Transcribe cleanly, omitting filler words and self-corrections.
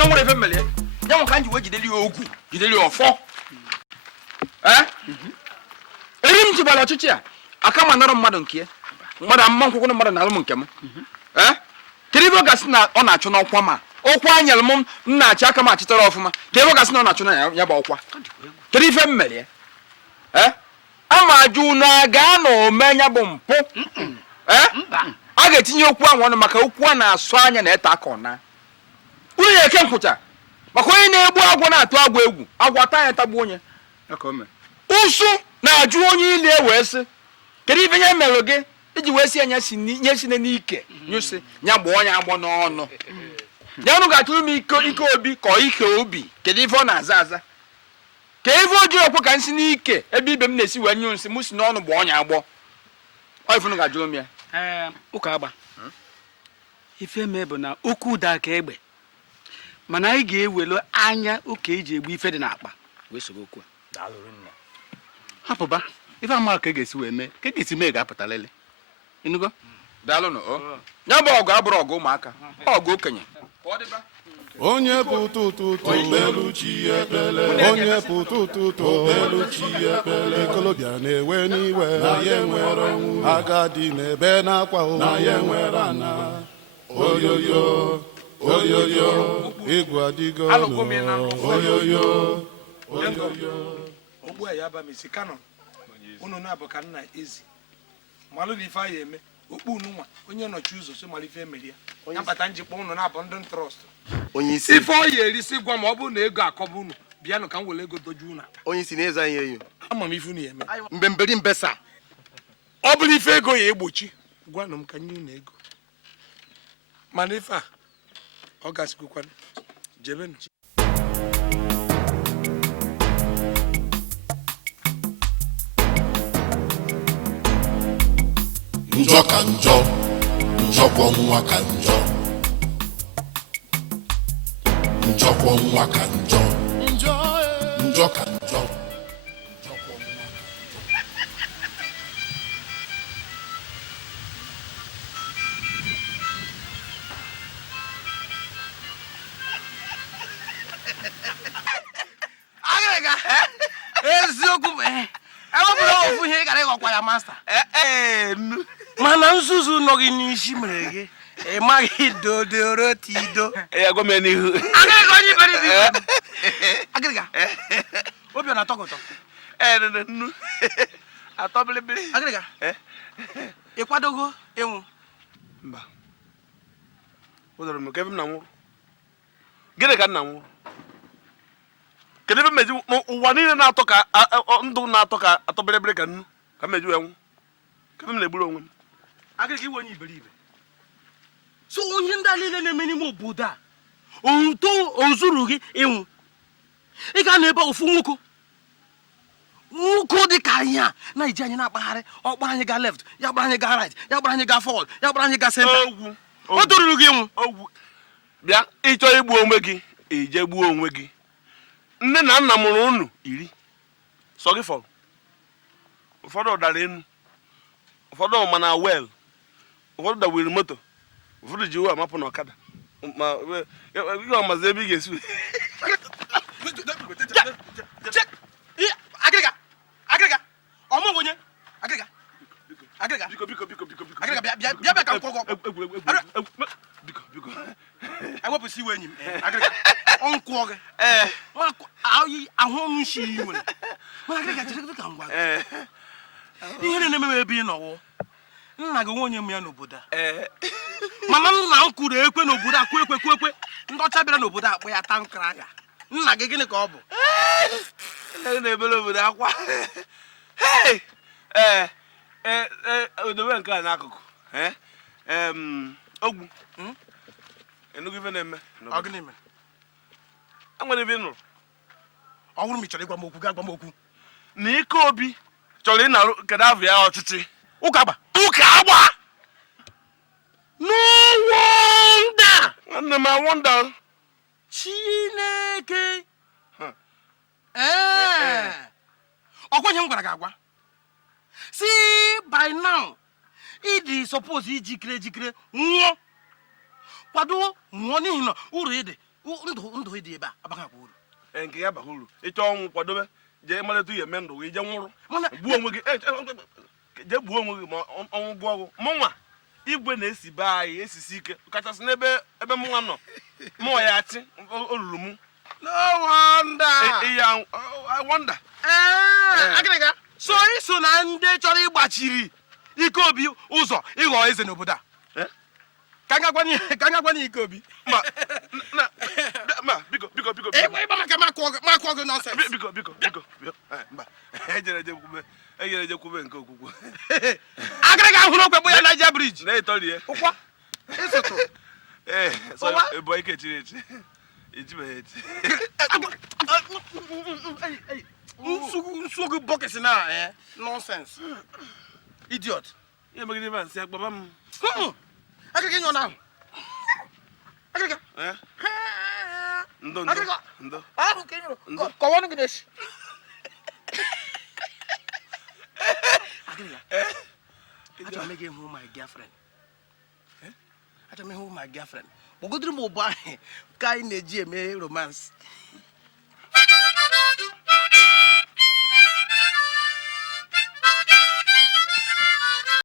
no nwere fe mele ya mo kan ji we jideli ogu jideli ofo erim ji bala ọchịchị a aka ma nara mmadụ nke mmadụ amma nkwụkwọ mmadụ na alụm nke m kedu ibe gasị na ọ na-achụ n'ọkwa ma ọkwa anyere m nna-achị aka m achịtara ọfụma ka ebe gasị na ọ na-achụ na ya bụ ọkwa kedu ife m mere ama ajụ na aga na omenya bụ mpụ a ga-etinye okwu ahụ ọnụ maka okwu a na-asụ anya na eta aka ọna unu ya eke nkwụcha maka onye na-egbu agwọ na-atụ agwọ egwu agwọ ata ya tagbu onye ụsụ na-ajụ onye ile wee sị kedu ife nye mere gị iji wee si anya nye si n'ike nyụsị nya gba onye agbọ n'ọnụ ya ọnụ ga-atụrụ m ike obi ka ike obi kedu ife ọ na-aza aza ka ife o ji okwu ka nsi n'ike ebe ibe m na-esi wee nyụ nsị m si n'ọnụ gba onye agbọ ọ ife unu ga-ajụrụ m ya ụka agba ife mee bụ na okwu ụda ka egbe mana anyị ga-ewelu anya ụka eji egbu ife dị n'akpa wee soro okwu hapụba ife ama ka ga-esi wee mee ka ga-esi mee ga-apụtalele ịnụgo daalụnụ ya bụ ọgụ abụrụ ọgụ ụmụaka ọgụ okenye onye pụta ụtụtụ beluchi ekpele onye pụta ụtụtụ beluchi ekpele ikolobịa na-ewe n'iwe na ya enwere ọnwụ agadi na-ebe n'akwa na ya enwere ana oyoyo oyoyo egwu adịgo oyoyo oyoyo ogbu a ya ba mesi kano unu na-abụ ka nna ezi malụ na ife anyị eme okpu unu nwa onye nọchi ụzọ so mara ife emeri ya bata njikpọ unu na-abụ ndị trọst onye isi ife ọ ya erisi gwa ma ọ bụrụ na ego akọba unu bịanụ ka m were ego doju unu onye isi na-eze anyị eyo ama m ife unu ya eme mbemberi mbesa ọ bụrụ ife ego ya egbochi gwanụ m ka nye unu ego mana ife a ọ gasikwana jebenu njọ ka njọ njọkwọ nwa ka njọ njọkwọ nwa ka njọ njọ ka njọ njọkwọ nwa agịrịga eziokwu ewepụrụ ofu ihe ị gara ịghọkwa ya masta mana nzuzu nọ gị n'isi mere gị ị maghị dodoro tido agịrịga onye iberi bi agịrịga obi ọ na-atọ gị ụtọ agịrịga ị kwadogo ịnwụ mba ụdọrọ m ka ebe m na nwụrụ gịnị ka nna nwụrụ kedu ebe meji ụwa niile na-atọ ka ndụ na-atọ ka atọ bịrịbịrị ka nnu ka meji wee nwụ ka ebe m na-egburu onwe m agịrịga iwe onye iberibe so onye ndị niile na-eme n'ime obodo a ozuru gị ịnwụ ị ga na-ebe ofu nwoke dị ka anyị a na-eji anyị na-akpagharị ọ gbara anyị gaa left ya gbara anyị gaa right ya gbara anyị gaa forward ya gbara anyị gaa center o toruru gị ịnwụ bịa ịchọ igbu onwe gị ije gbuo onwe gị nne na nna mụrụ unu 10 sọ gị fọrọ ụfọdụ dara enu ụfọdụ ma na wel ụfọdụ dawiri moto ụfọdụ ji uwe amapụ n'ọkada ma ihe ọmazi ebe ị ga-esi agịrịga ọmụ onye agịrịga biko agịrịga bịa ka m kwụọ biko ewepụsị iwe enyi m agịrịga ọnkwụọ gị ahụ ọnụ isi iyi nwere mana agịrịga jere ka m gwa gị ihe na-eme ebe ị nọwụ nna gị nwe onye m ya n'obodo a mana nna m kwuru ekwe n'obodo a kwe ekwe ndị ọcha bịara n'obodo a kpọ ya tankra agha nna gị gịnị ka ọ bụ na-ebere obodo akwa odobe nke a n'akụkụ ogwu enugu ife na-eme ọ gịnị mere enwere ife nụrụ ọ bụrụ ma ị chọrọ ịgwa m okwu gaa gwa m okwu na ike obi chọrọ ịnarụ kedu afọ ya ọchịchị ụka agba no wonder nwanne m wonder Chineke ọkwa ihe m gwara gị agwa si by now ịdị suppose ijikere nwụọ kwado nwụọ n'ihi na uru ịdị ndụ dị ebe a abaghị akwa uru. nke ya bara uru ịchọ ọnwụ kwadobe jee maleta ihe eme ndụ gị jee nwụrụ gbuo onwe gị jee gbuo onwe gị ma ọnwụ gụọ ọgwụ mụnwa igwe na-esi be anyị esisi ike kachasị n'ebe mụnwa nọ mụnwa ya achị olulu m No wonder. I wonder. Agịrịga so iso na ndị chọrọ ịgbachiri Ike Obi ụzọ ịghọ eze n'obodo a. Ka ngagwanye Ike Obi. Ma biko. Ịgba maka makụọ gị nọnsens. Biko. Mba. Ejere kwube nke okwukwu. Agịrịga hụrụ okwe bụ ya Naija Bridge. Na-etorie. Ụkwa. Ịsụtụ. So ebo ike chiri echi. Ejibeghi Nsogbu bọkịsị na nonsense. Idiot. ihe megide ebe a nsị agbaba m. Agịrịga nyọ na ahụ. Agịrịga. Ndo. Ahụ ka nyọrọ. Kọwanụ gị n'echi. Agịrịga. Achọrọ m ịga ịhụ my girlfriend. Achọrọ m ịhụ my girlfriend. Kpọgodiri m ụbọ ahụ ka anyị na-eji eme romance.